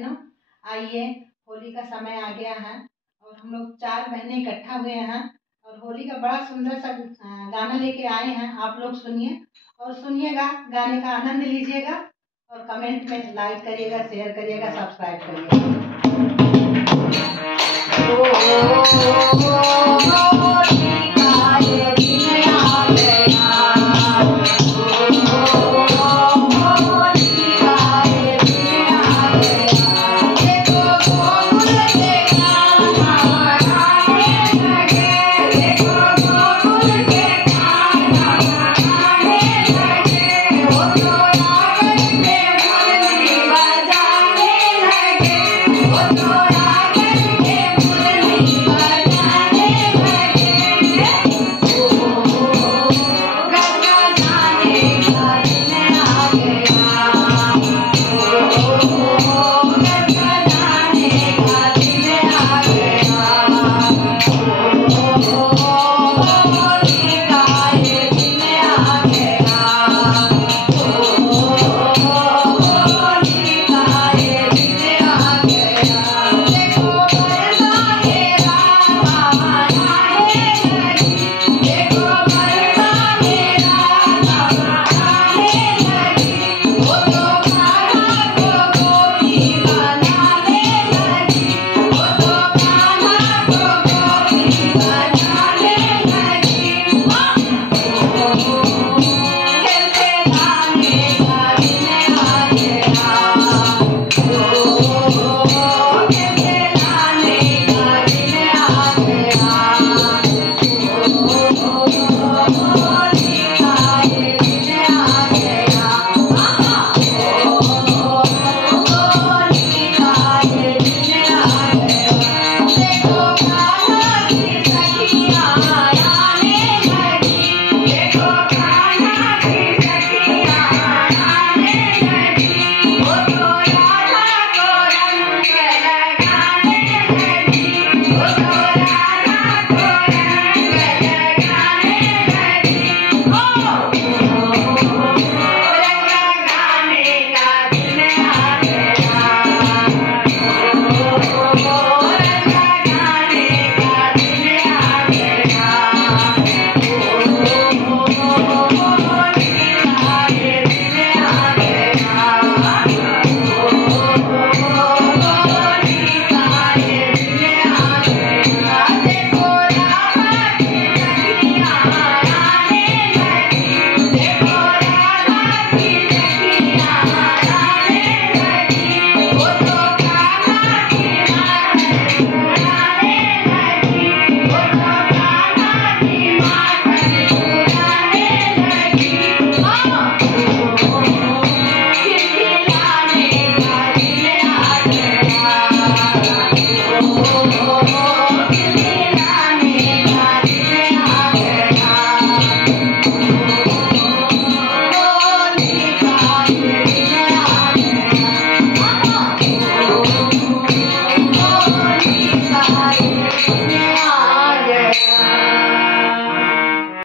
बहनों, आइए, होली का समय आ गया है और हम लोग 4 बहनें इकट्ठा हुए हैं और होली का बड़ा सुंदर सा गाना लेके आए हैं। आप लोग सुनिए और सुनिएगा, गाने का आनंद लीजिएगा और कमेंट में लाइक करिएगा, शेयर करिएगा, सब्सक्राइब करिएगा।